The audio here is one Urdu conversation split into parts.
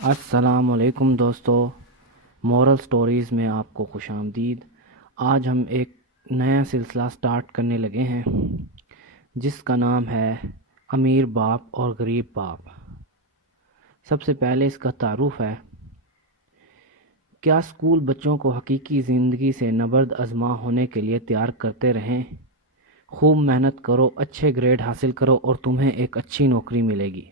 السلام علیکم دوستو، مورل سٹوریز میں آپ کو خوش آمدید۔ آج ہم ایک نیا سلسلہ سٹارٹ کرنے لگے ہیں جس کا نام ہے امیر باپ اور غریب باپ۔ سب سے پہلے اس کا تعارف ہے۔ کیا اسکول بچوں کو حقیقی زندگی سے نبرد آزما ہونے کے لیے تیار کرتے رہیں؟ خوب محنت کرو، اچھے گریڈ حاصل کرو اور تمہیں ایک اچھی نوکری ملے گی،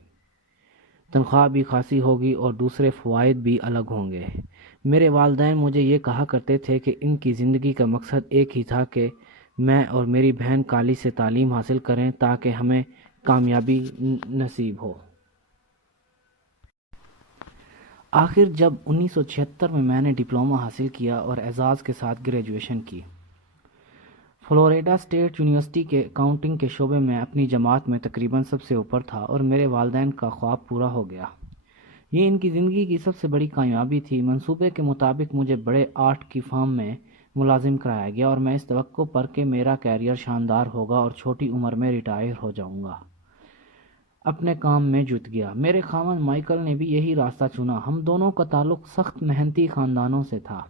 تنخواہ بھی خاصی ہوگی اور دوسرے فوائد بھی الگ ہوں گے۔ میرے والدین مجھے یہ کہا کرتے تھے کہ ان کی زندگی کا مقصد ایک ہی تھا کہ میں اور میری بہن کالج سے تعلیم حاصل کریں تاکہ ہمیں کامیابی نصیب ہو۔ آخر جب 1976 میں نے ڈپلومہ حاصل کیا اور اعزاز کے ساتھ گریجویشن کی۔ فلوریڈا اسٹیٹ یونیورسٹی کے اکاؤنٹنگ کے شعبے میں اپنی جماعت میں تقریباً سب سے اوپر تھا اور میرے والدین کا خواب پورا ہو گیا۔ یہ ان کی زندگی کی سب سے بڑی کامیابی تھی۔ منصوبے کے مطابق مجھے بڑے آرٹ کی فرم میں ملازم کرایا گیا اور میں اس توقع پر کہ میرا کیریئر شاندار ہوگا اور چھوٹی عمر میں ریٹائر ہو جاؤں گا، اپنے کام میں جٹ گیا۔ میرے خاوند مائیکل نے بھی یہی راستہ چنا۔ ہم دونوں کا تعلق سخت محنتی خاندانوں سے تھا۔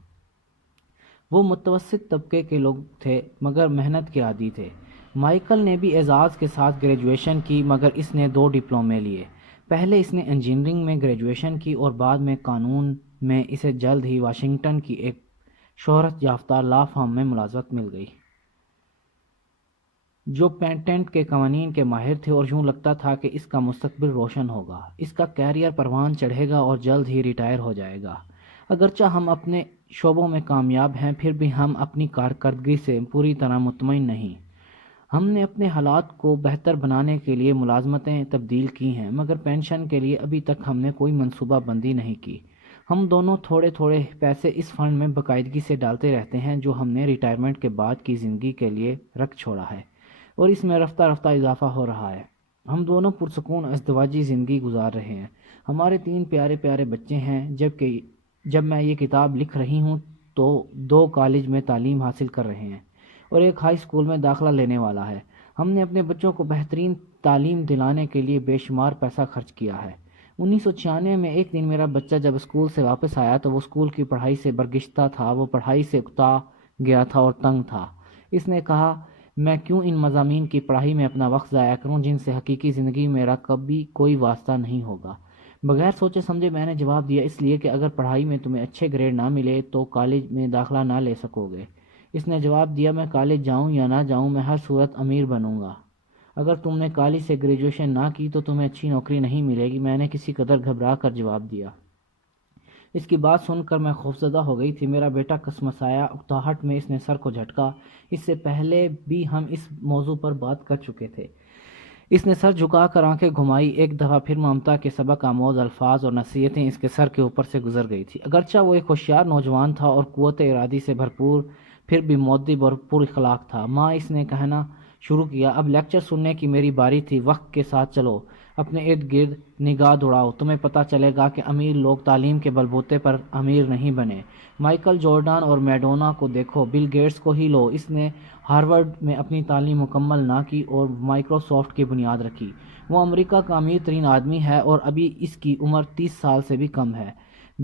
وہ متوسط طبقے کے لوگ تھے مگر محنت کے عادی تھے۔ مائیکل نے بھی اعزاز کے ساتھ گریجویشن کی مگر اس نے 2 ڈپلومے لیے۔ پہلے اس نے انجینئرنگ میں گریجویشن کی اور بعد میں قانون میں۔ اسے جلد ہی واشنگٹن کی ایک شہرت یافتہ لا فرم میں ملازمت مل گئی جو پیٹنٹ کے قوانین کے ماہر تھے اور یوں لگتا تھا کہ اس کا مستقبل روشن ہوگا، اس کا کیریئر پروان چڑھے گا اور جلد ہی ریٹائر ہو جائے گا۔ اگرچہ ہم اپنے شعبوں میں کامیاب ہیں پھر بھی ہم اپنی کارکردگی سے پوری طرح مطمئن نہیں۔ ہم نے اپنے حالات کو بہتر بنانے کے لیے ملازمتیں تبدیل کی ہیں مگر پینشن کے لیے ابھی تک ہم نے کوئی منصوبہ بندی نہیں کی۔ ہم دونوں تھوڑے تھوڑے پیسے اس فنڈ میں باقاعدگی سے ڈالتے رہتے ہیں جو ہم نے ریٹائرمنٹ کے بعد کی زندگی کے لیے رکھ چھوڑا ہے اور اس میں رفتہ رفتہ اضافہ ہو رہا ہے۔ ہم دونوں پرسکون ازدواجی زندگی گزار رہے ہیں۔ ہمارے 3 پیارے پیارے بچے ہیں، جب میں یہ کتاب لکھ رہی ہوں تو 2 کالج میں تعلیم حاصل کر رہے ہیں اور ایک ہائی اسکول میں داخلہ لینے والا ہے۔ ہم نے اپنے بچوں کو بہترین تعلیم دلانے کے لیے بے شمار پیسہ خرچ کیا ہے۔ 1996 میں ایک دن میرا بچہ جب اسکول سے واپس آیا تو وہ اسکول کی پڑھائی سے برگشتہ تھا۔ وہ پڑھائی سے اکتا گیا تھا اور تنگ تھا۔ اس نے کہا، میں کیوں ان مضامین کی پڑھائی میں اپنا وقت ضائع کروں جن سے حقیقی زندگی میرا کبھی کوئی واسطہ نہیں ہوگا؟ بغیر سوچے سمجھے میں نے جواب دیا، اس لیے کہ اگر پڑھائی میں تمہیں اچھے گریڈ نہ ملے تو کالج میں داخلہ نہ لے سکو گے۔ اس نے جواب دیا، میں کالج جاؤں یا نہ جاؤں میں ہر صورت امیر بنوں گا۔ اگر تم نے کالج سے گریجویشن نہ کی تو تمہیں اچھی نوکری نہیں ملے گی۔ میں نے کسی قدر گھبرا کر جواب دیا۔ اس کی بات سن کر میں خوفزدہ ہو گئی تھی۔ میرا بیٹا کسمسایا، اکتاہٹ میں اس نے سر کو جھٹکا۔ اس سے پہلے بھی ہم اس موضوع پر بات کر چکے تھے۔ اس نے سر جھکا کر آنکھیں گھمائی۔ ایک دفعہ پھر ممتا کے سبق آموز الفاظ اور نصیحتیں اس کے سر کے اوپر سے گزر گئی تھی۔ اگرچہ وہ ایک ہوشیار نوجوان تھا اور قوت ارادی سے بھرپور، پھر بھی مؤدب اور پر اخلاق تھا۔ ماں، اس نے کہنا شروع کیا، اب لیکچر سننے کی میری باری تھی۔ وقت کے ساتھ چلو، اپنے ارد گرد نگاہ دوڑاؤ، تمہیں پتہ چلے گا کہ امیر لوگ تعلیم کے بلبوتے پر امیر نہیں بنے۔ مائیکل جارڈن اور میڈونا کو دیکھو، بل گیٹس کو ہی لو۔ اس نے ہارورڈ میں اپنی تعلیم مکمل نہ کی اور مائیکروسافٹ کی بنیاد رکھی۔ وہ امریکہ کا امیر ترین آدمی ہے اور ابھی اس کی عمر 30 سال سے بھی کم ہے۔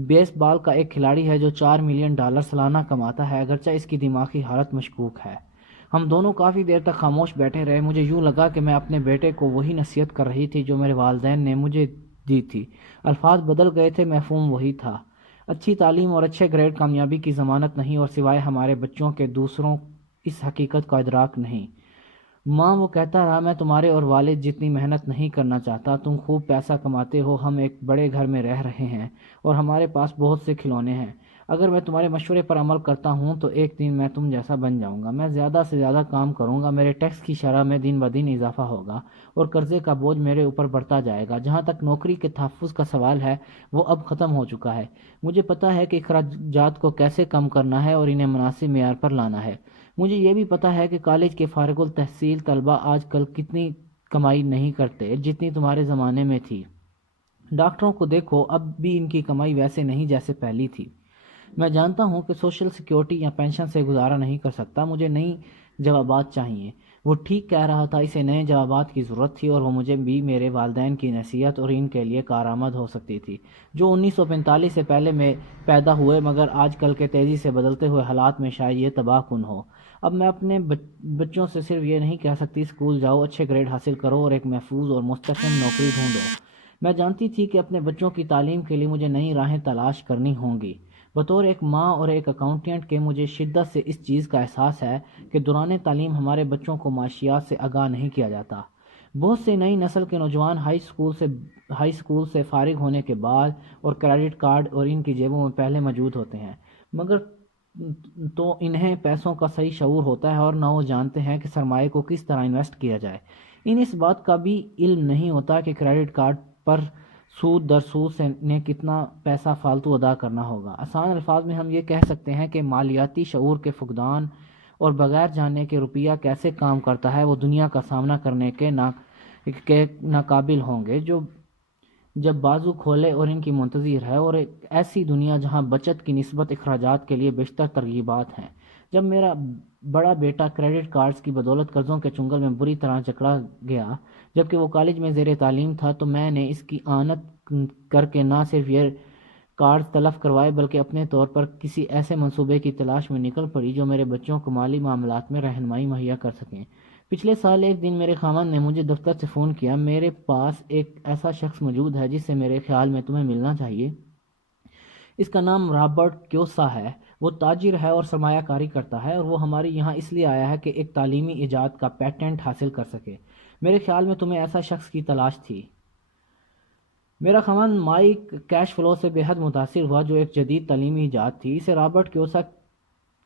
بیس بال کا ایک کھلاڑی ہے جو $4 ملین سالانہ کماتا ہے، اگرچہ اس کی دماغی حالت مشکوک ہے۔ ہم دونوں کافی دیر تک خاموش بیٹھے رہے۔ مجھے یوں لگا کہ میں اپنے بیٹے کو وہی نصیحت کر رہی تھی جو میرے والدین نے مجھے دی تھی۔ الفاظ بدل گئے تھے، مفہوم وہی تھا۔ اچھی تعلیم اور اچھے گریڈ کامیابی کی ضمانت نہیں اور سوائے ہمارے بچوں کے دوسروں اس حقیقت کا ادراک نہیں۔ ماں، وہ کہتا رہا، میں تمہارے اور والد جتنی محنت نہیں کرنا چاہتا۔ تم خوب پیسہ کماتے ہو، ہم ایک بڑے گھر میں رہ رہے ہیں اور ہمارے پاس بہت سے کھلونے ہیں۔ اگر میں تمہارے مشورے پر عمل کرتا ہوں تو ایک دن میں تم جیسا بن جاؤں گا۔ میں زیادہ سے زیادہ کام کروں گا، میرے ٹیکس کی شرح میں دن بدن اضافہ ہوگا اور قرضے کا بوجھ میرے اوپر بڑھتا جائے گا۔ جہاں تک نوکری کے تحفظ کا سوال ہے وہ اب ختم ہو چکا ہے۔ مجھے پتہ ہے کہ اخراجات کو کیسے کم کرنا ہے اور انہیں مناسب معیار پر لانا ہے۔ مجھے یہ بھی پتہ ہے کہ کالج کے فارغ التحصیل طلبہ آج کل کتنی کمائی نہیں کرتے جتنی تمہارے زمانے میں تھی۔ ڈاکٹروں کو دیکھو، اب بھی ان کی کمائی ویسے نہیں جیسے پہلی تھی۔ میں جانتا ہوں کہ سوشل سیکیورٹی یا پینشن سے گزارا نہیں کر سکتا، مجھے نئی جوابات چاہیے۔ وہ ٹھیک کہہ رہا تھا، اسے نئے جوابات کی ضرورت تھی، اور وہ مجھے بھی میرے والدین کی نصیحت اور ان کے لیے کارآمد ہو سکتی تھی، جو 1945 سے پہلے میں پیدا ہوئے مگر آج کل کے تیزی سے بدلتے ہوئے حالات میں شاید یہ تباہ کن ہو۔ اب میں اپنے بچوں سے صرف یہ نہیں کہہ سکتی اسکول جاؤ، اچھے گریڈ حاصل کرو اور ایک محفوظ اور مستحکم نوکری ڈھونڈو۔ میں جانتی تھی کہ اپنے بچوں کی تعلیم کے لیے مجھے نئی راہیں تلاش کرنی ہوں گی۔ بطور ایک ماں اور ایک اکاؤنٹنٹ کے مجھے شدت سے اس چیز کا احساس ہے کہ دوران تعلیم ہمارے بچوں کو معاشیات سے آگاہ نہیں کیا جاتا۔ بہت سے نئی نسل کے نوجوان ہائی اسکول سے فارغ ہونے کے بعد اور کریڈٹ کارڈ اور ان کی جیبوں میں پہلے موجود ہوتے ہیں، مگر تو انہیں پیسوں کا صحیح شعور ہوتا ہے اور نہ وہ جانتے ہیں کہ سرمایہ کو کس طرح انویسٹ کیا جائے۔ انہیں اس بات کا بھی علم نہیں ہوتا کہ کریڈٹ کارڈ پر سود در سود سے نے کتنا پیسہ فالتو ادا کرنا ہوگا۔ آسان الفاظ میں ہم یہ کہہ سکتے ہیں کہ مالیاتی شعور کے فقدان اور بغیر جاننے کے روپیہ کیسے کام کرتا ہے وہ دنیا کا سامنا کرنے کے ناقابل ہوں گے، جب بازو کھولے اور ان کی منتظر ہے، اور ایک ایسی دنیا جہاں بچت کی نسبت اخراجات کے لیے بیشتر ترغیبات ہیں۔ جب میرا بڑا بیٹا کریڈٹ کارڈز کی بدولت قرضوں کے چنگل میں بری طرح جکڑا گیا جبکہ وہ کالج میں زیر تعلیم تھا، تو میں نے اس کی اعانت کر کے نہ صرف یہ کارڈز تلف کروائے بلکہ اپنے طور پر کسی ایسے منصوبے کی تلاش میں نکل پڑی جو میرے بچوں کو مالی معاملات میں رہنمائی مہیا کر سکیں۔ پچھلے سال ایک دن میرے خاوند نے مجھے دفتر سے فون کیا، میرے پاس ایک ایسا شخص موجود ہے جس سے میرے خیال میں تمہیں ملنا چاہیے۔ اس کا نام رابرٹ کیوسا ہے، وہ تاجر ہے اور سرمایہ کاری کرتا ہے، اور وہ ہمارے یہاں اس لیے آیا ہے کہ ایک تعلیمی ایجاد کا پیٹنٹ حاصل کر سکے۔ میرے خیال میں تمہیں ایسا شخص کی تلاش تھی۔ میرا خاوند مائک کیش فلو سے بے حد متاثر ہوا، جو ایک جدید تعلیمی ایجاد تھی۔ اسے رابرٹ کیوسا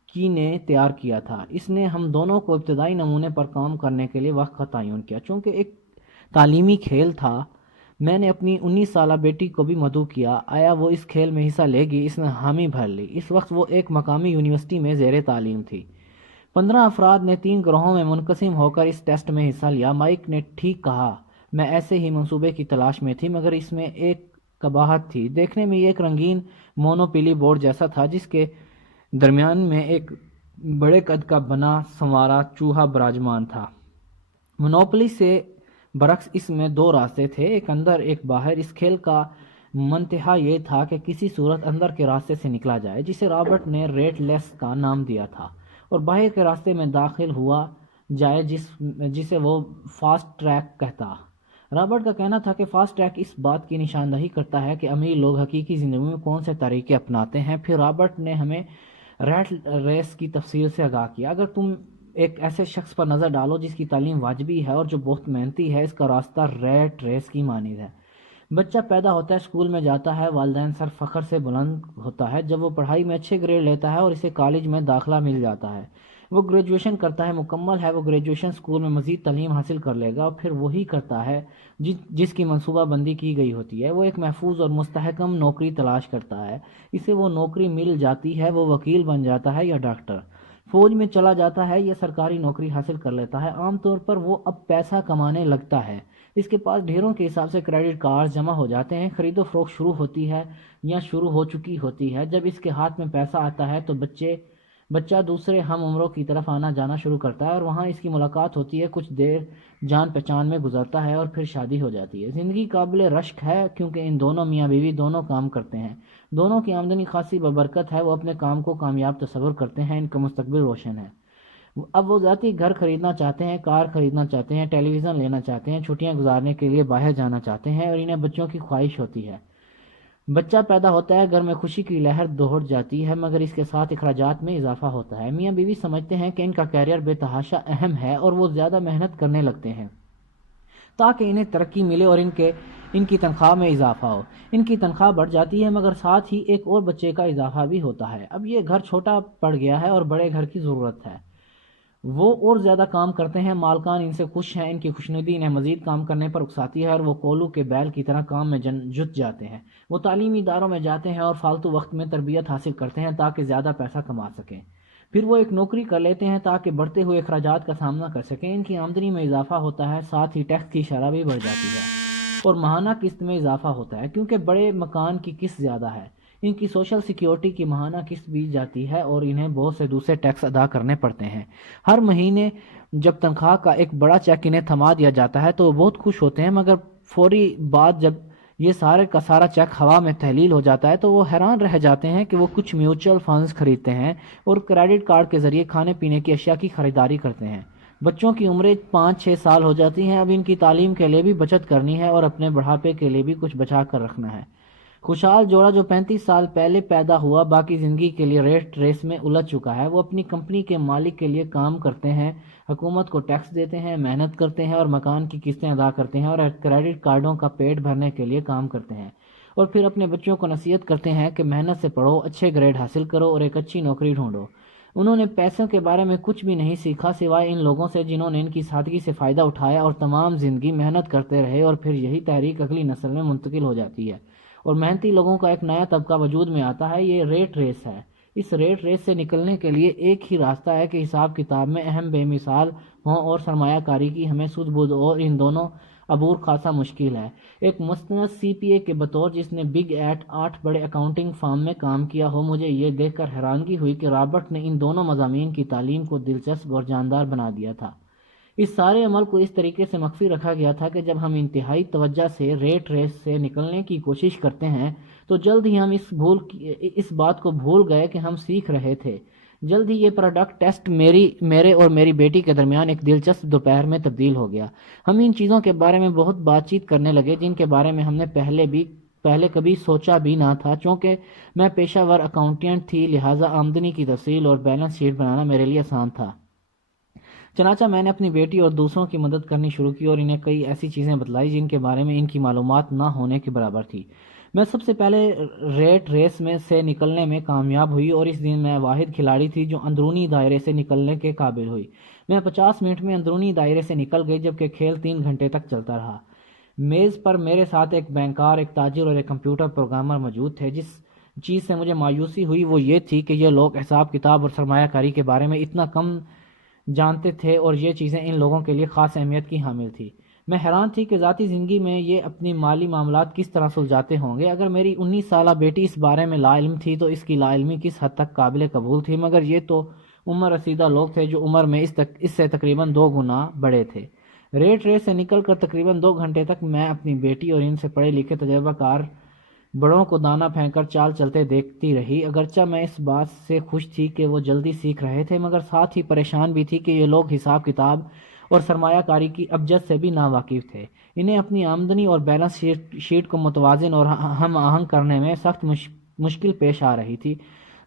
کی نے تیار کیا تھا۔ اس نے ہم دونوں کو ابتدائی نمونے پر کام کرنے کے لیے وقت کا تعین کیا۔ چونکہ ایک تعلیمی کھیل تھا، میں نے اپنی 19 سالہ بیٹی کو بھی مدعو کیا، آیا وہ اس کھیل میں حصہ لے گی؟ اس نے حامی بھر لی۔ اس وقت وہ ایک مقامی یونیورسٹی میں زیر تعلیم تھی۔ 15 افراد نے 3 گروہوں میں منقسم ہو کر اس ٹیسٹ میں حصہ لیا۔ مائک نے ٹھیک کہا، میں ایسے ہی منصوبے کی تلاش میں تھی، مگر اس میں ایک قباحت تھی۔ دیکھنے میں یہ ایک رنگین مونو پیلی بورڈ جیسا تھا جس کے درمیان میں ایک بڑے قد کا بنا سنوارا چوہا براجمان تھا۔ مونوپلی سے برعکس اس میں 2 راستے تھے، ایک اندر ایک باہر۔ اس کھیل کا منتہا یہ تھا کہ کسی صورت اندر کے راستے سے نکلا جائے، جسے رابرٹ نے ریٹ لیس کا نام دیا تھا، اور باہر کے راستے میں داخل ہوا جائے جسے وہ فاسٹ ٹریک کہتا۔ رابرٹ کا کہنا تھا کہ فاسٹ ٹریک اس بات کی نشاندہی کرتا ہے کہ امیر لوگ حقیقی زندگی میں کون سے طریقے اپناتے ہیں۔ پھر رابرٹ نے ہمیں ریٹ ریس کی تفصیل سے آگاہ کیا۔ اگر تم ایک ایسے شخص پر نظر ڈالو جس کی تعلیم واجبی ہے اور جو بہت محنتی ہے، اس کا راستہ ریٹ ریس کی مانند ہے۔ بچہ پیدا ہوتا ہے، اسکول میں جاتا ہے، والدین سر فخر سے بلند ہوتا ہے جب وہ پڑھائی میں اچھے گریڈ لیتا ہے اور اسے کالج میں داخلہ مل جاتا ہے۔ وہ گریجویشن کرتا ہے، مکمل ہے، وہ گریجویشن اسکول میں مزید تعلیم حاصل کر لے گا، اور پھر وہی کرتا ہے جس کی منصوبہ بندی کی گئی ہوتی ہے۔ وہ ایک محفوظ اور مستحکم نوکری تلاش کرتا ہے، اسے وہ نوکری مل جاتی ہے، وہ وکیل بن جاتا ہے یا ڈاکٹر، فوج میں چلا جاتا ہے یا سرکاری نوکری حاصل کر لیتا ہے۔ عام طور پر وہ اب پیسہ کمانے لگتا ہے، اس کے پاس ڈھیروں کے حساب سے کریڈٹ کارڈ جمع ہو جاتے ہیں، خرید و فروخت شروع ہوتی ہے یا شروع ہو چکی ہوتی ہے۔ جب اس کے ہاتھ میں پیسہ آتا ہے تو بچہ دوسرے ہم عمروں کی طرف آنا جانا شروع کرتا ہے، اور وہاں اس کی ملاقات ہوتی ہے، کچھ دیر جان پہچان میں گزرتا ہے اور پھر شادی ہو جاتی ہے۔ زندگی قابل رشک ہے کیونکہ ان دونوں میاں بیوی دونوں کام کرتے ہیں، دونوں کی آمدنی خاصی ببرکت ہے، وہ اپنے کام کو کامیاب تصور کرتے ہیں، ان کا مستقبل روشن ہے۔ اب وہ ذاتی گھر خریدنا چاہتے ہیں، کار خریدنا چاہتے ہیں، ٹیلی ویژن لینا چاہتے ہیں، چھٹیاں گزارنے کے لیے باہر جانا چاہتے ہیں، اور انہیں بچوں کی خواہش ہوتی ہے۔ بچہ پیدا ہوتا ہے، گھر میں خوشی کی لہر دوڑ جاتی ہے، مگر اس کے ساتھ اخراجات میں اضافہ ہوتا ہے۔ میاں بیوی سمجھتے ہیں کہ ان کا کیریئر بے تحاشا اہم ہے، اور وہ زیادہ محنت کرنے لگتے ہیں تاکہ انہیں ترقی ملے اور ان کی تنخواہ میں اضافہ ہو۔ ان کی تنخواہ بڑھ جاتی ہے، مگر ساتھ ہی ایک اور بچے کا اضافہ بھی ہوتا ہے۔ اب یہ گھر چھوٹا پڑ گیا ہے اور بڑے گھر کی ضرورت ہے۔ وہ اور زیادہ کام کرتے ہیں، مالکان ان سے خوش ہیں، ان کی خوشنودی انہیں مزید کام کرنے پر اکساتی ہے، اور وہ کولو کے بیل کی طرح کام میں جت جاتے ہیں۔ وہ تعلیمی اداروں میں جاتے ہیں اور فالتو وقت میں تربیت حاصل کرتے ہیں تاکہ زیادہ پیسہ کما سکیں۔ پھر وہ ایک نوکری کر لیتے ہیں تاکہ بڑھتے ہوئے اخراجات کا سامنا کر سکیں۔ ان کی آمدنی میں اضافہ ہوتا ہے، ساتھ ہی ٹیکس کی شرح بھی بڑھ جاتی ہے، اور ماہانہ قسط میں اضافہ ہوتا ہے کیونکہ بڑے مکان کی قسط زیادہ ہے۔ ان کی سوشل سیکیورٹی کی ماہانہ قسط بھی جاتی ہے اور انہیں بہت سے دوسرے ٹیکس ادا کرنے پڑتے ہیں۔ ہر مہینے جب تنخواہ کا ایک بڑا چیک انہیں تھما دیا جاتا ہے تو وہ بہت خوش ہوتے ہیں، مگر فوری بعد جب یہ سارے کا سارا چیک ہوا میں تحلیل ہو جاتا ہے تو وہ حیران رہ جاتے ہیں کہ وہ کچھ میوچل فنڈز خریدتے ہیں اور کریڈٹ کارڈ کے ذریعے کھانے پینے کی اشیاء کی خریداری کرتے ہیں۔ بچوں کی عمریں 5-6 سال ہو جاتی ہیں، اب ان کی تعلیم کے لیے بھی بچت کرنی ہے اور اپنے بڑھاپے کے لیے بھی کچھ بچا کر رکھنا ہے۔ خوشحال جوڑا جو 35 سال پہلے پیدا ہوا باقی زندگی کے لیے ریٹ ریس میں الجھ چکا ہے، وہ اپنی کمپنی کے مالک کے لیے کام کرتے ہیں، حکومت کو ٹیکس دیتے ہیں، محنت کرتے ہیں اور مکان کی قسطیں ادا کرتے ہیں اور کریڈٹ کارڈوں کا پیٹ بھرنے کے لیے کام کرتے ہیں، اور پھر اپنے بچوں کو نصیحت کرتے ہیں کہ محنت سے پڑھو، اچھے گریڈ حاصل کرو اور ایک اچھی نوکری ڈھونڈو۔ انہوں نے پیسوں کے بارے میں کچھ بھی نہیں سیکھا سوائے ان لوگوں سے جنہوں نے ان کی سادگی سے فائدہ اٹھایا اور تمام زندگی محنت کرتے رہے، اور پھر یہی تحریک اگلی نسل میں منتقل ہو جاتی ہے اور محنتی لوگوں کا ایک نیا طبقہ وجود میں آتا ہے۔ یہ ریٹ ریس ہے۔ اس ریٹ ریس سے نکلنے کے لیے ایک ہی راستہ ہے کہ حساب کتاب میں اہم بے مثال ہوں اور سرمایہ کاری کی ہمیں سود بود، اور ان دونوں عبور خاصا مشکل ہے۔ ایک مستند سی پی اے کے بطور جس نے بگ 8 بڑے اکاؤنٹنگ فرم میں کام کیا ہو، مجھے یہ دیکھ کر حیرانگی ہوئی کہ رابرٹ نے ان دونوں مضامین کی تعلیم کو دلچسپ اور جاندار بنا دیا تھا۔ اس سارے عمل کو اس طریقے سے مخفی رکھا گیا تھا کہ جب ہم انتہائی توجہ سے ریٹ ریس سے نکلنے کی کوشش کرتے ہیں تو جلد ہی ہم اس بات کو بھول گئے کہ ہم سیکھ رہے تھے۔ جلد ہی یہ پروڈکٹ ٹیسٹ میرے اور میری بیٹی کے درمیان ایک دلچسپ دوپہر میں تبدیل ہو گیا۔ ہم ان چیزوں کے بارے میں بہت بات چیت کرنے لگے جن کے بارے میں ہم نے پہلے کبھی سوچا بھی نہ تھا۔ چونکہ میں پیشہ ور اکاؤنٹنٹ تھی، لہٰذا آمدنی کی تفصیل اور بیلنس شیٹ بنانا میرے لیے آسان تھا۔ چنانچہ میں نے اپنی بیٹی اور دوسروں کی مدد کرنی شروع کی اور انہیں کئی ایسی چیزیں بتلائی جن کے بارے میں ان کی معلومات نہ ہونے کے برابر تھی۔ میں سب سے پہلے ریٹ ریس میں سے نکلنے میں کامیاب ہوئی اور اس دن میں واحد کھلاڑی تھی جو اندرونی دائرے سے نکلنے کے قابل ہوئی۔ میں 50 منٹ میں اندرونی دائرے سے نکل گئی جبکہ کھیل 3 گھنٹے تک چلتا رہا۔ میز پر میرے ساتھ ایک بینکار، ایک تاجر اور ایک کمپیوٹر پروگرامر موجود تھے۔ جس چیز سے مجھے مایوسی ہوئی وہ یہ تھی کہ یہ لوگ حساب کتاب اور سرمایہ کاری کے بارے میں اتنا کم جانتے تھے اور یہ چیزیں ان لوگوں کے لیے خاص اہمیت کی حامل تھی۔ میں حیران تھی کہ ذاتی زندگی میں یہ اپنی مالی معاملات کس طرح سلجھاتے ہوں گے۔ اگر میری 19 سالہ بیٹی اس بارے میں لا علم تھی تو اس کی لا علمی کس حد تک قابل قبول تھی، مگر یہ تو عمر رسیدہ لوگ تھے جو عمر میں اس سے تقریباً 2 گنا بڑے تھے۔ ریٹ ریس سے نکل کر تقریباً 2 گھنٹے تک میں اپنی بیٹی اور ان سے پڑھے لکھے تجربہ کار بڑوں کو دانا پھینک کر چال چلتے دیکھتی رہی۔ اگرچہ میں اس بات سے خوش تھی کہ وہ جلدی سیکھ رہے تھے، مگر ساتھ ہی پریشان بھی تھی کہ یہ لوگ حساب کتاب اور سرمایہ کاری کی ابجد سے بھی ناواقف تھے۔ انہیں اپنی آمدنی اور بیلنس شیٹ کو متوازن اور ہم آہنگ کرنے میں سخت مشکل پیش آ رہی تھی۔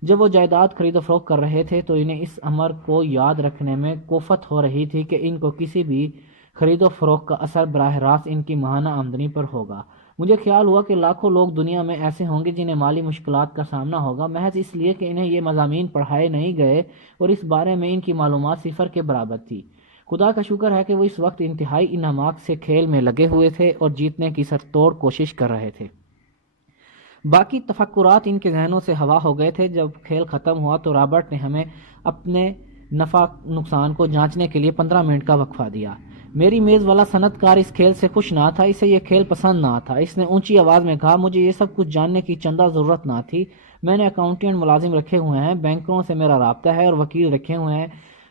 جب وہ جائیداد خرید و فروخت کر رہے تھے تو انہیں اس امر کو یاد رکھنے میں کوفت ہو رہی تھی کہ ان کو کسی بھی خرید و فروخت کا اثر براہ راست ان کی ماہانہ آمدنی پر ہوگا۔ مجھے خیال ہوا کہ لاکھوں لوگ دنیا میں ایسے ہوں گے جنہیں مالی مشکلات کا سامنا ہوگا، محض اس لیے کہ انہیں یہ مضامین پڑھائے نہیں گئے اور اس بارے میں ان کی معلومات صفر کے برابر تھی۔ خدا کا شکر ہے کہ وہ اس وقت انتہائی انہماک سے کھیل میں لگے ہوئے تھے اور جیتنے کی سر توڑ کوشش کر رہے تھے۔ باقی تفکرات ان کے ذہنوں سے ہوا ہو گئے تھے۔ جب کھیل ختم ہوا تو رابرٹ نے ہمیں اپنے نفع نقصان کو جانچنے کے لیے 15 منٹ کا وقفہ دیا۔ میری میز والا صنعت کار اس کھیل سے خوش نہ تھا، اسے یہ کھیل پسند نہ تھا۔ اس نے اونچی آواز میں کہا، مجھے یہ سب کچھ جاننے کی چندہ ضرورت نہ تھی۔ میں نے اکاؤنٹنٹ ملازم رکھے ہوئے ہیں، بینکروں سے میرا رابطہ ہے اور وکیل رکھے ہوئے ہیں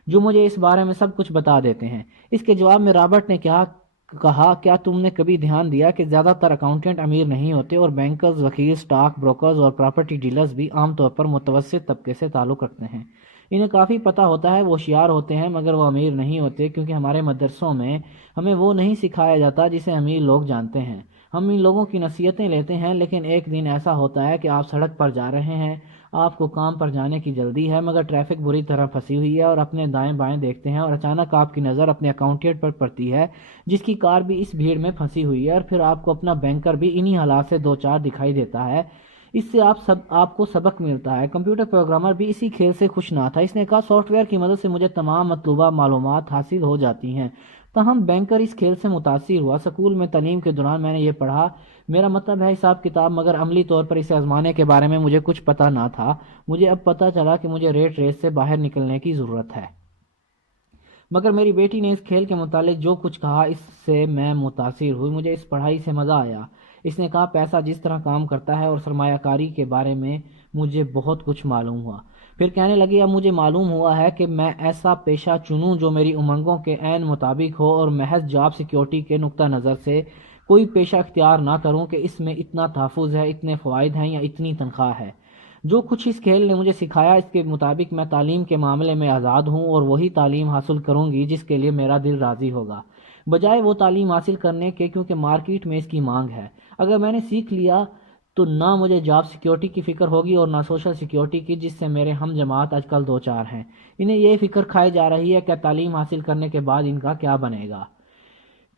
جو مجھے اس بارے میں سب کچھ بتا دیتے ہیں۔ اس کے جواب میں رابرٹ نے کہا، کیا تم نے کبھی دھیان دیا کہ زیادہ تر اکاؤنٹنٹ امیر نہیں ہوتے اور بینکرز، وکیل، سٹاک بروکرز اور پراپرٹی ڈیلرز بھی عام طور پر متوسط طبقے سے تعلق رکھتے ہیں۔ انہیں کافی پتہ ہوتا ہے، وہ ہوشیار ہوتے ہیں مگر وہ امیر نہیں ہوتے، کیونکہ ہمارے مدرسوں میں ہمیں وہ نہیں سکھایا جاتا جسے امیر لوگ جانتے ہیں۔ ہم ان لوگوں کی نصیحتیں لیتے ہیں، لیکن ایک دن ایسا ہوتا ہے کہ آپ سڑک پر جا رہے ہیں، آپ کو کام پر جانے کی جلدی ہے مگر ٹریفک بری طرح پھنسی ہوئی ہے اور اپنے دائیں بائیں دیکھتے ہیں اور اچانک آپ کی نظر اپنے اکاؤنٹنٹ پر پڑتی ہے جس کی کار بھی اس بھیڑ میں پھنسی ہوئی ہے، اور پھر آپ کو اپنا بینکر بھی انہی حالات سے 2-4 دکھائی دیتا ہے۔ اس سے آپ کو سبق ملتا ہے۔ کمپیوٹر پروگرامر بھی اسی کھیل سے خوش نہ تھا۔ اس نے کہا، سافٹ ویئر کی مدد سے مجھے تمام مطلوبہ معلومات حاصل ہو جاتی ہیں۔ تاہم بینکر اس کھیل سے متاثر ہوا۔ سکول میں تعلیم کے دوران میں نے یہ پڑھا، میرا مطلب ہے حساب کتاب، مگر عملی طور پر اسے آزمانے کے بارے میں مجھے کچھ پتہ نہ تھا۔ مجھے اب پتہ چلا کہ مجھے ریٹ ریس سے باہر نکلنے کی ضرورت ہے۔ مگر میری بیٹی نے اس کھیل کے متعلق جو کچھ کہا اس سے میں متاثر ہوئی۔ مجھے اس پڑھائی سے مزہ آیا۔ اس نے کہا پیسہ جس طرح کام کرتا ہے اور سرمایہ کاری کے بارے میں مجھے بہت کچھ معلوم ہوا۔ پھر کہنے لگی اب مجھے معلوم ہوا ہے کہ میں ایسا پیشہ چنوں جو میری امنگوں کے عین مطابق ہو اور محض جاب سیکیورٹی کے نقطہ نظر سے کوئی پیشہ اختیار نہ کروں کہ اس میں اتنا تحفظ ہے، اتنے فوائد ہیں یا اتنی تنخواہ ہے۔ جو کچھ اس کھیل نے مجھے سکھایا اس کے مطابق میں تعلیم کے معاملے میں آزاد ہوں اور وہی تعلیم حاصل کروں گی جس کے لیے میرا دل راضی ہوگا، بجائے وہ تعلیم حاصل کرنے کے کیونکہ مارکیٹ میں اس کی مانگ ہے۔ اگر میں نے سیکھ لیا تو نہ مجھے جاب سیکیورٹی کی فکر ہوگی اور نہ سوشل سیکیورٹی کی، جس سے میرے ہم جماعت آج کل دو چار ہیں۔ انہیں یہ فکر کھائی جا رہی ہے کہ تعلیم حاصل کرنے کے بعد ان کا کیا بنے گا۔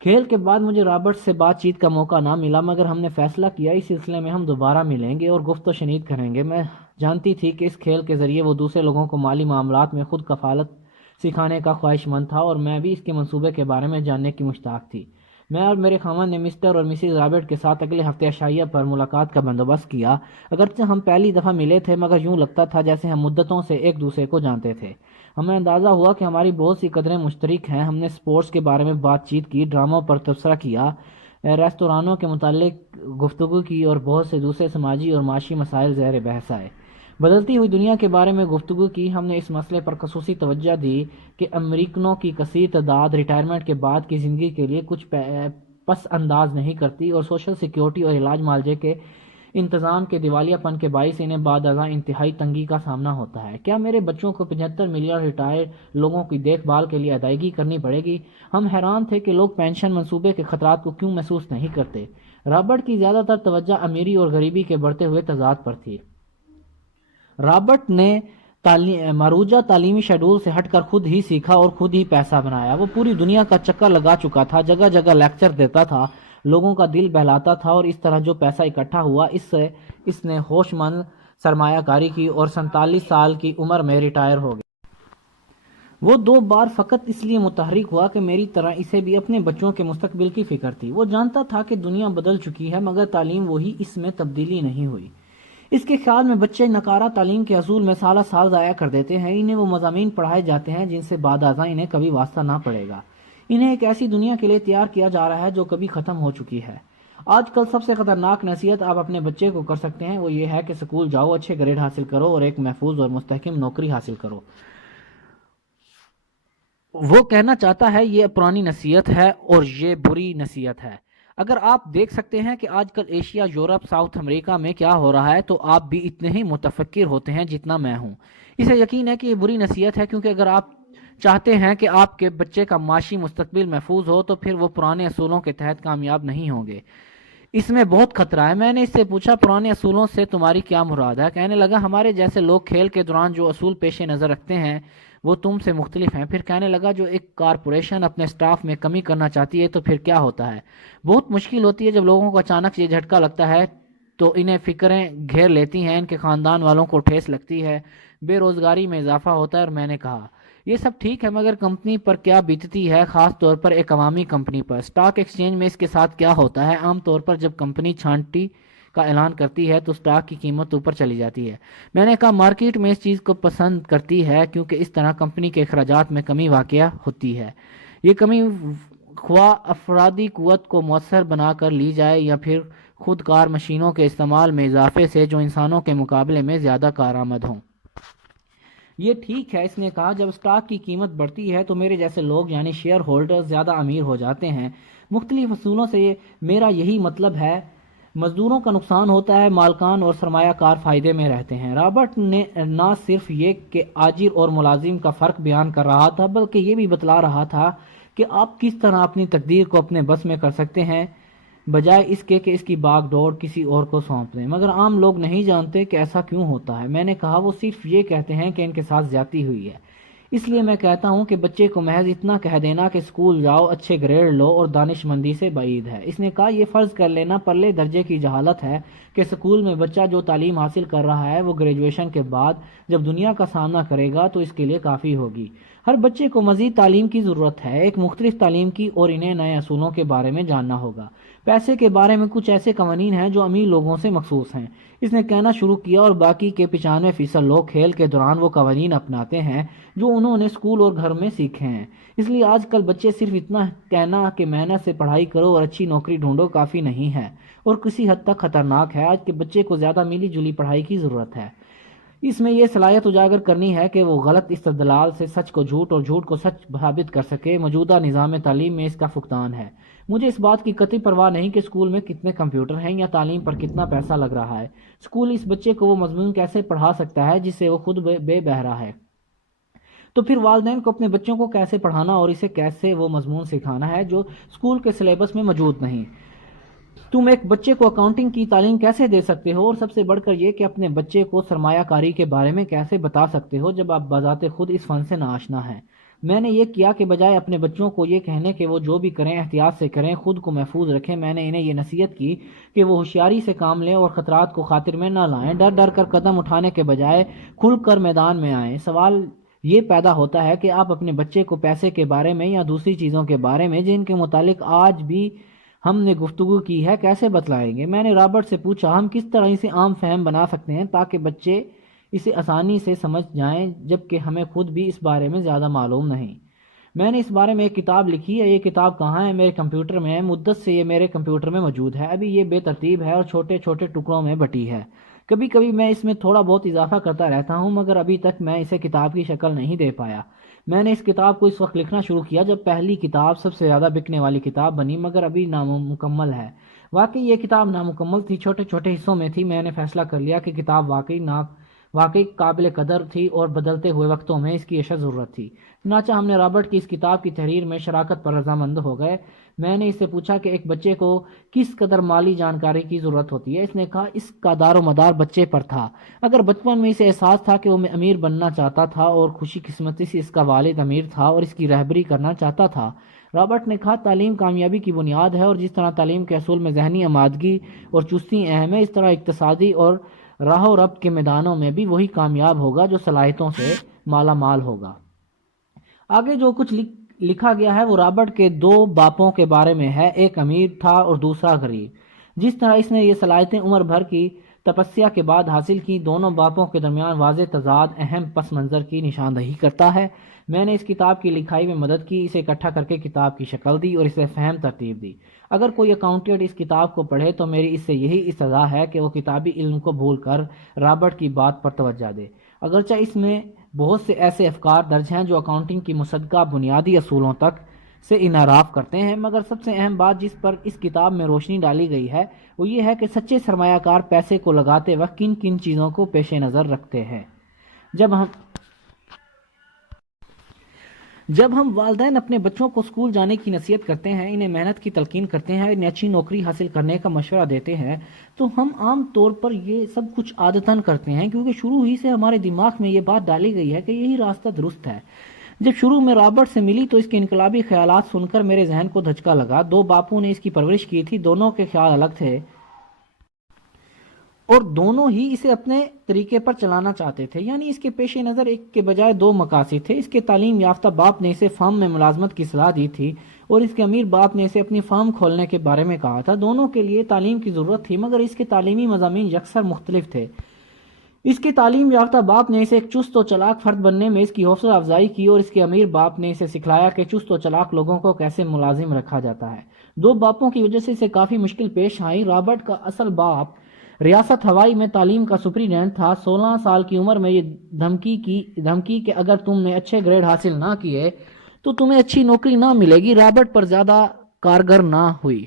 کھیل کے بعد مجھے رابرٹ سے بات چیت کا موقع نہ ملا، مگر ہم نے فیصلہ کیا اس سلسلے میں ہم دوبارہ ملیں گے اور گفت و شنید کریں گے۔ میں جانتی تھی کہ اس کھیل کے ذریعے وہ دوسرے لوگوں کو مالی معاملات میں خود کفالت سکھانے کا خواہش مند تھا اور میں بھی اس کے منصوبے کے بارے میں جاننے کی مشتاق تھی۔ میں اور میرے خاوند نے مسٹر اور مسز رابرٹ کے ساتھ اگلے ہفتے عشائیہ پر ملاقات کا بندوبست کیا۔ اگرچہ ہم پہلی دفعہ ملے تھے مگر یوں لگتا تھا جیسے ہم مدتوں سے ایک دوسرے کو جانتے تھے۔ ہمیں اندازہ ہوا کہ ہماری بہت سی قدریں مشترک ہیں۔ ہم نے سپورٹس کے بارے میں بات چیت کی، ڈراموں پر تبصرہ کیا، ریستورانوں کے متعلق گفتگو کی اور بہت سے دوسرے سماجی اور معاشی مسائل زیر بحث آئے۔ بدلتی ہوئی دنیا کے بارے میں گفتگو کی۔ ہم نے اس مسئلے پر خصوصی توجہ دی کہ امریکنوں کی کثیر تعداد ریٹائرمنٹ کے بعد کی زندگی کے لیے کچھ پس انداز نہیں کرتی اور سوشل سیکیورٹی اور علاج معالجے کے انتظام کے دیوالیہ پن کے باعث انہیں بعد ازاں انتہائی تنگی کا سامنا ہوتا ہے۔ کیا میرے بچوں کو 75 ملین ریٹائرڈ لوگوں کی دیکھ بھال کے لیے ادائیگی کرنی پڑے گی؟ ہم حیران تھے کہ لوگ پینشن منصوبے کے خطرات کو کیوں محسوس نہیں کرتے۔ رابرٹ کی زیادہ تر توجہ امیری اور غریبی کے بڑھتے ہوئے تضاد پر تھی۔ رابرٹ نے مروجہ تعلیمی شیڈول سے ہٹ کر خود ہی سیکھا اور خود ہی پیسہ بنایا۔ وہ پوری دنیا کا چکر لگا چکا تھا، جگہ جگہ لیکچر دیتا تھا، لوگوں کا دل بہلاتا تھا اور اس طرح جو پیسہ اکٹھا ہوا اس سے اس نے ہوش مند سرمایہ کاری کی اور 47 سال کی عمر میں ریٹائر ہو گیا۔ وہ 2 بار فقط اس لیے متحرک ہوا کہ میری طرح اسے بھی اپنے بچوں کے مستقبل کی فکر تھی۔ وہ جانتا تھا کہ دنیا بدل چکی ہے مگر تعلیم وہی، اس میں تبدیلی نہیں ہوئی۔ اس کے خیال میں بچے نکارہ تعلیم کے حصول میں سالہ سال ضائع کر دیتے ہیں۔ انہیں وہ مضامین پڑھائے جاتے ہیں جن سے بعد ازاں انہیں کبھی واسطہ نہ پڑے گا۔ انہیں ایک ایسی دنیا کے لیے تیار کیا جا رہا ہے جو کبھی ختم ہو چکی ہے۔ آج کل سب سے خطرناک نصیحت آپ اپنے بچے کو کر سکتے ہیں وہ یہ ہے کہ سکول جاؤ، اچھے گریڈ حاصل کرو اور ایک محفوظ اور مستحکم نوکری حاصل کرو۔ وہ کہنا چاہتا ہے یہ پرانی نصیحت ہے اور یہ بری نصیحت ہے۔ اگر آپ دیکھ سکتے ہیں کہ آج کل ایشیا، یورپ، ساؤتھ امریکہ میں کیا ہو رہا ہے تو آپ بھی اتنے ہی متفکر ہوتے ہیں جتنا میں ہوں۔ اسے یقین ہے کہ یہ بری نصیحت ہے کیونکہ اگر آپ چاہتے ہیں کہ آپ کے بچے کا معاشی مستقبل محفوظ ہو تو پھر وہ پرانے اصولوں کے تحت کامیاب نہیں ہوں گے۔ اس میں بہت خطرہ ہے۔ میں نے اس سے پوچھا پرانے اصولوں سے تمہاری کیا مراد ہے؟ کہنے لگا ہمارے جیسے لوگ کھیل کے دوران جو اصول پیش نظر رکھتے ہیں وہ تم سے مختلف ہیں۔ پھر کہنے لگا جو ایک کارپوریشن اپنے سٹاف میں کمی کرنا چاہتی ہے تو پھر کیا ہوتا ہے؟ بہت مشکل ہوتی ہے جب لوگوں کو اچانک یہ جھٹکا لگتا ہے تو انہیں فکریں گھیر لیتی ہیں، ان کے خاندان والوں کو ٹھیس لگتی ہے، بے روزگاری میں اضافہ ہوتا ہے۔ اور میں نے کہا یہ سب ٹھیک ہے مگر کمپنی پر کیا بیتتی ہے، خاص طور پر ایک عوامی کمپنی پر؟ سٹاک ایکسچینج میں اس کے ساتھ کیا ہوتا ہے؟ عام طور پر جب کمپنی چھانٹی کا اعلان کرتی ہے تو سٹاک کی قیمت اوپر چلی جاتی ہے۔ میں نے کہا مارکیٹ میں اس چیز کو پسند کرتی ہے کیونکہ اس طرح کمپنی کے اخراجات میں کمی واقع ہوتی ہے۔ یہ کمی خواہ افرادی قوت کو مؤثر بنا کر لی جائے یا پھر خود کار مشینوں کے استعمال میں اضافے سے جو انسانوں کے مقابلے میں زیادہ کارآمد ہوں۔ یہ ٹھیک ہے، اس نے کہا جب سٹاک کی قیمت بڑھتی ہے تو میرے جیسے لوگ یعنی شیئر ہولڈر زیادہ امیر ہو جاتے ہیں۔ مختلف اصولوں سے میرا یہی مطلب ہے، مزدوروں کا نقصان ہوتا ہے، مالکان اور سرمایہ کار فائدے میں رہتے ہیں۔ رابرٹ نے نہ صرف یہ کہ آجر اور ملازم کا فرق بیان کر رہا تھا بلکہ یہ بھی بتلا رہا تھا کہ آپ کس طرح اپنی تقدیر کو اپنے بس میں کر سکتے ہیں بجائے اس کے کہ اس کی باغ ڈور کسی اور کو سونپ دیں۔ مگر عام لوگ نہیں جانتے کہ ایسا کیوں ہوتا ہے۔ میں نے کہا وہ صرف یہ کہتے ہیں کہ ان کے ساتھ زیادتی ہوئی ہے، اس لیے میں کہتا ہوں کہ بچے کو محض اتنا کہہ دینا کہ اسکول جاؤ، اچھے گریڈ لو اور دانش مندی سے بعید ہے۔ اس نے کہا یہ فرض کر لینا پرلے درجے کی جہالت ہے کہ اسکول میں بچہ جو تعلیم حاصل کر رہا ہے وہ گریجویشن کے بعد جب دنیا کا سامنا کرے گا تو اس کے لیے کافی ہوگی۔ ہر بچے کو مزید تعلیم کی ضرورت ہے، ایک مختلف تعلیم کی، اور انہیں نئے اصولوں کے بارے میں جاننا ہوگا۔ پیسے کے بارے میں کچھ ایسے قوانین ہیں جو امیر لوگوں سے مخصوص ہیں، اس نے کہنا شروع کیا، اور باقی کے 95% لوگ کھیل کے دوران وہ قوانین اپناتے ہیں جو انہوں نے اسکول اور گھر میں سیکھے ہیں۔ اس لیے آج کل بچے صرف اتنا کہنا کہ محنت سے پڑھائی کرو اور اچھی نوکری ڈھونڈو کافی نہیں ہے، اور کسی حد تک خطرناک ہے۔ آج کے بچے کو زیادہ ملی جلی پڑھائی کی ضرورت ہے۔ اس میں یہ صلاحیت اجاگر کرنی ہے کہ وہ غلط استدلال سے سچ کو جھوٹ اور جھوٹ کو سچ ثابت کر سکے۔ موجودہ نظام تعلیم میں اس کا فقدان ہے۔ مجھے اس بات کی قطعی پرواہ نہیں کہ اسکول میں کتنے کمپیوٹر ہیں یا تعلیم پر کتنا پیسہ لگ رہا ہے۔ اسکول اس بچے کو وہ مضمون کیسے پڑھا سکتا ہے جس سے وہ خود بے بہرا ہے؟ تو پھر والدین کو اپنے بچوں کو کیسے پڑھانا اور اسے کیسے وہ مضمون سکھانا ہے جو اسکول کے سلیبس میں موجود نہیں؟ تم ایک بچے کو اکاؤنٹنگ کی تعلیم کیسے دے سکتے ہو، اور سب سے بڑھ کر یہ کہ اپنے بچے کو سرمایہ کاری کے بارے میں کیسے بتا سکتے ہو جب آپ بذات خود اس فن سے ناآشنا ہیں؟ میں نے یہ کیا کہ بجائے اپنے بچوں کو یہ کہنے کہ وہ جو بھی کریں احتیاط سے کریں، خود کو محفوظ رکھیں، میں نے انہیں یہ نصیحت کی کہ وہ ہوشیاری سے کام لیں اور خطرات کو خاطر میں نہ لائیں۔ ڈر ڈر کر قدم اٹھانے کے بجائے کھل کر میدان میں آئیں۔ سوال یہ پیدا ہوتا ہے کہ آپ اپنے بچے کو پیسے کے بارے میں یا دوسری چیزوں کے بارے میں جن کے متعلق آج بھی ہم نے گفتگو کی ہے کیسے بتلائیں گے؟ میں نے رابرٹ سے پوچھا، ہم کس طرح اسے عام فہم بنا سکتے ہیں تاکہ بچے اسے آسانی سے سمجھ جائیں جبکہ ہمیں خود بھی اس بارے میں زیادہ معلوم نہیں؟ میں نے اس بارے میں ایک کتاب لکھی ہے۔ یہ کتاب کہاں ہے؟ میرے کمپیوٹر میں ہے۔ مدت سے یہ میرے کمپیوٹر میں موجود ہے۔ ابھی یہ بے ترتیب ہے اور چھوٹے چھوٹے ٹکڑوں میں بٹی ہے۔ کبھی کبھی میں اس میں تھوڑا بہت اضافہ کرتا رہتا ہوں، مگر ابھی تک میں اسے کتاب کی شکل نہیں دے پایا۔ میں نے اس کتاب کو اس وقت لکھنا شروع کیا جب پہلی کتاب سب سے زیادہ بکنے والی کتاب بنی، مگر ابھی نامکمل ہے۔ واقعی یہ کتاب نامکمل تھی، چھوٹے چھوٹے حصوں میں تھی۔ میں نے فیصلہ کر لیا کہ کتاب واقعی قابل قدر تھی اور بدلتے ہوئے وقتوں میں اس کی اشد ضرورت تھی۔ چنانچہ ہم نے رابرٹ کی اس کتاب کی تحریر میں شراکت پر رضامند ہو گئے۔ میں نے اس سے پوچھا کہ ایک بچے کو کس قدر مالی جانکاری کی ضرورت ہوتی ہے۔ اس نے کہا اس کا دار و مدار بچے پر تھا۔ اگر بچپن میں اسے احساس تھا کہ وہ امیر بننا چاہتا تھا اور خوشی قسمتی سے اس کا والد امیر تھا اور اس کی رہبری کرنا چاہتا تھا۔ رابرٹ نے کہا تعلیم کامیابی کی بنیاد ہے، اور جس طرح تعلیم کے اصول میں ذہنی آمادگی اور چستی اہم ہے، اس طرح اقتصادی اور راہ و ربط کے میدانوں میں بھی وہی کامیاب ہوگا جو صلاحیتوں سے مالا مال ہوگا۔ آگے جو کچھ لکھا گیا ہے وہ رابرٹ کے دو باپوں کے بارے میں ہے، ایک امیر تھا اور دوسرا غریب۔ جس طرح اس نے یہ صلاحیتیں عمر بھر کی تپسیا کے بعد حاصل کی، دونوں باپوں کے درمیان واضح تضاد اہم پس منظر کی نشاندہی کرتا ہے۔ میں نے اس کتاب کی لکھائی میں مدد کی، اسے اکٹھا کر کے کتاب کی شکل دی اور اسے فہم ترتیب دی۔ اگر کوئی اکاؤنٹنٹ اس کتاب کو پڑھے تو میری اس سے یہی استدعا ہے کہ وہ کتابی علم کو بھول کر رابرٹ کی بات پر توجہ دے۔ اگرچہ اس میں بہت سے ایسے افکار درج ہیں جو اکاؤنٹنگ کی مصدقہ بنیادی اصولوں تک سے انحراف کرتے ہیں، مگر سب سے اہم بات جس پر اس کتاب میں روشنی ڈالی گئی ہے وہ یہ ہے کہ سچے سرمایہ کار پیسے کو لگاتے وقت کن کن چیزوں کو پیش نظر رکھتے ہیں۔ جب ہم والدین اپنے بچوں کو اسکول جانے کی نصیحت کرتے ہیں، انہیں محنت کی تلقین کرتے ہیں، انہیں اچھی نوکری حاصل کرنے کا مشورہ دیتے ہیں، تو ہم عام طور پر یہ سب کچھ عادتاً کرتے ہیں کیونکہ شروع ہی سے ہمارے دماغ میں یہ بات ڈالی گئی ہے کہ یہی راستہ درست ہے۔ جب شروع میں رابرٹ سے ملی تو اس کے انقلابی خیالات سن کر میرے ذہن کو دھچکا لگا۔ دو باپوں نے اس کی پرورش کی تھی، دونوں کے خیال الگ تھے اور دونوں ہی اسے اپنے طریقے پر چلانا چاہتے تھے، یعنی اس کے پیش نظر ایک کے بجائے دو مقاصد تھے۔ اس کے تعلیم یافتہ باپ نے اسے فرم میں ملازمت کی صلاح دی تھی اور اس کے امیر باپ نے اسے اپنی فرم کھولنے کے بارے میں کہا تھا۔ دونوں کے لیے تعلیم کی ضرورت تھی، مگر اس کے تعلیمی مضامین یکسر مختلف تھے۔ اس کے تعلیم یافتہ باپ نے اسے ایک چست و چلاک فرد بننے میں اس کی حوصلہ افزائی کی اور اس کے امیر باپ نے اسے سکھلایا کہ چست و چلاک لوگوں کو کیسے ملازم رکھا جاتا ہے۔ دو باپوں کی وجہ سے اسے کافی مشکل پیش آئی۔ رابرٹ کا اصل باپ ریاست ہوائی میں تعلیم کا سپرنٹینڈنٹ تھا۔ 16 سال کی عمر میں یہ دھمکی کہ اگر تم نے اچھے گریڈ حاصل نہ کیے تو تمہیں اچھی نوکری نہ ملے گی، رابرٹ پر زیادہ کارگر نہ ہوئی۔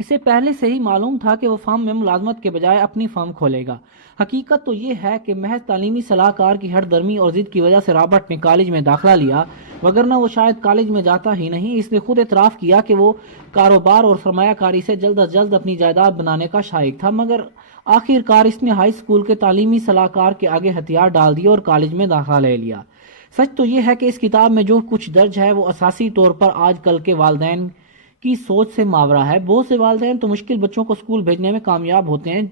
اسے پہلے سے ہی معلوم تھا کہ وہ فرم میں ملازمت کے بجائے اپنی فرم کھولے گا۔ حقیقت تو یہ ہے کہ محض تعلیمی صلاح کار کی ہٹ درمی اور ضد کی وجہ سے رابرٹ نے کالج میں داخلہ لیا، وگرنہ وہ شاید کالج میں جاتا ہی نہیں۔ اس نے خود اعتراف کیا کہ وہ کاروبار اور سرمایہ کاری سے جلد از جلد اپنی جائیداد بنانے کا شائق تھا، مگر آخر کار اس نے ہائی اسکول کے تعلیمی صلاح کار کے آگے ہتھیار ڈال دیے اور کالج میں داخلہ لے لیا۔ سچ تو یہ ہے کہ اس کتاب میں جو کچھ درج ہے وہ اساسی طور پر آج کل کے والدین کی سوچ سے ماورا ہے۔ بہت سے والدین تو مشکل بچوں کو اسکول بھیجنے میں کامیاب ہوتے ہیں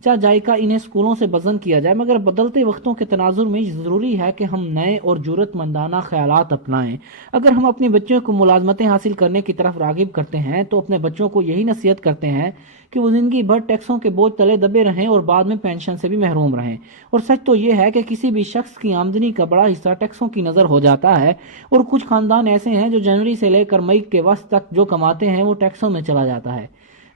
جائے انہیں اسکولوں سے بزن کیا جائے، مگر بدلتے وقتوں کے تناظر میں ضروری ہے کہ ہم نئے اور جرأت مندانہ خیالات اپنائیں۔ اگر ہم اپنے بچوں کو ملازمتیں حاصل کرنے کی طرف راغب کرتے ہیں تو اپنے بچوں کو یہی نصیحت کرتے ہیں کہ وہ زندگی بھر ٹیکسوں کے بوجھ تلے دبے رہیں اور بعد میں پینشن سے بھی محروم رہیں۔ اور سچ تو یہ ہے کہ کسی بھی شخص کی آمدنی کا بڑا حصہ ٹیکسوں کی نظر ہو جاتا ہے، اور کچھ خاندان ایسے ہیں جو جنوری سے لے کر مئی کے وسط تک جو کماتے ہیں وہ ٹیکسوں میں چلا جاتا ہے۔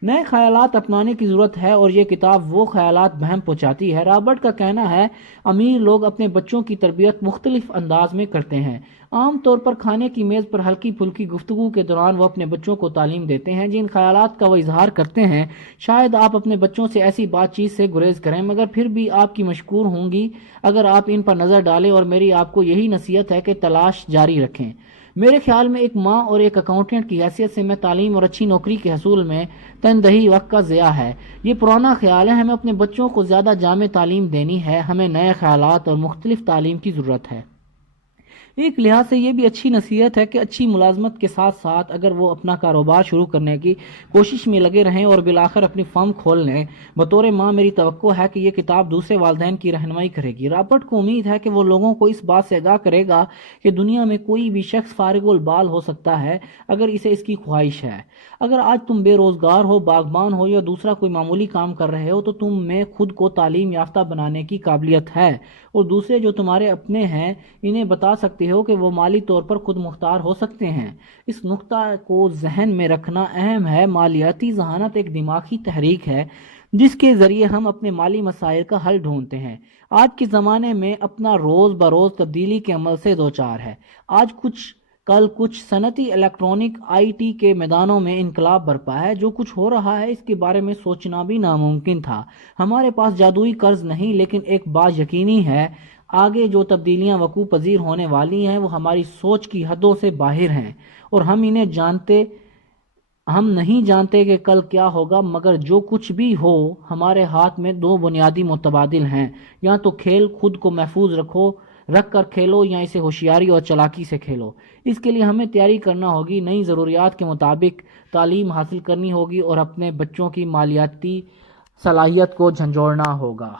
نئے خیالات اپنانے کی ضرورت ہے، اور یہ کتاب وہ خیالات بہم پہنچاتی ہے۔ رابرٹ کا کہنا ہے، امیر لوگ اپنے بچوں کی تربیت مختلف انداز میں کرتے ہیں۔ عام طور پر کھانے کی میز پر ہلکی پھلکی گفتگو کے دوران وہ اپنے بچوں کو تعلیم دیتے ہیں۔ جن خیالات کا وہ اظہار کرتے ہیں شاید آپ اپنے بچوں سے ایسی بات چیت سے گریز کریں، مگر پھر بھی آپ کی مشکور ہوں گی اگر آپ ان پر نظر ڈالیں، اور میری آپ کو یہی نصیحت ہے کہ تلاش جاری رکھیں۔ میرے خیال میں ایک ماں اور ایک اکاؤنٹنٹ کی حیثیت سے میں تعلیم اور اچھی نوکری کے حصول میں تندہی وقت کا ضیاع ہے۔ یہ پرانا خیال ہے۔ ہمیں اپنے بچوں کو زیادہ جامع تعلیم دینی ہے، ہمیں نئے خیالات اور مختلف تعلیم کی ضرورت ہے۔ ایک لحاظ سے یہ بھی اچھی نصیحت ہے کہ اچھی ملازمت کے ساتھ ساتھ اگر وہ اپنا کاروبار شروع کرنے کی کوشش میں لگے رہیں اور بالآخر اپنی فرم کھول لیں۔ بطور ماں میری توقع ہے کہ یہ کتاب دوسرے والدین کی رہنمائی کرے گی۔ رابرٹ کو امید ہے کہ وہ لوگوں کو اس بات سے آگاہ کرے گا کہ دنیا میں کوئی بھی شخص فارغ البال ہو سکتا ہے اگر اسے اس کی خواہش ہے۔ اگر آج تم بے روزگار ہو، باغبان ہو یا دوسرا کوئی معمولی کام کر رہے ہو تو تم میں خود کو تعلیم یافتہ بنانے کی قابلیت ہے، اور دوسرے جو تمہارے اپنے ہیں انہیں بتا سکتے ہو کہ وہ مالی طور پر خود مختار ہو سکتے ہیں۔ اس نقطہ کو ذہن میں رکھنا اہم ہے۔ مالیاتی ذہانت ایک دماغی تحریک ہے جس کے ذریعے ہم اپنے مالی مسائل کا حل ڈھونڈتے ہیں۔ آج کے زمانے میں اپنا روز بروز تبدیلی کے عمل سے دوچار ہے۔ آج کل کچھ صنعتی الیکٹرانک آئی ٹی کے میدانوں میں انقلاب برپا ہے۔ جو کچھ ہو رہا ہے اس کے بارے میں سوچنا بھی ناممکن تھا۔ ہمارے پاس جادوئی قرض نہیں، لیکن ایک بات یقینی ہے، آگے جو تبدیلیاں وقوع پذیر ہونے والی ہیں وہ ہماری سوچ کی حدوں سے باہر ہیں، اور ہم نہیں جانتے کہ کل کیا ہوگا، مگر جو کچھ بھی ہو ہمارے ہاتھ میں دو بنیادی متبادل ہیں۔ یا تو کھیل خود کو محفوظ رکھ کر کھیلو، یا اسے ہوشیاری اور چالاکی سے کھیلو۔ اس کے لیے ہمیں تیاری کرنا ہوگی، نئی ضروریات کے مطابق تعلیم حاصل کرنی ہوگی اور اپنے بچوں کی مالیاتی صلاحیت کو جھنجھوڑنا ہوگا۔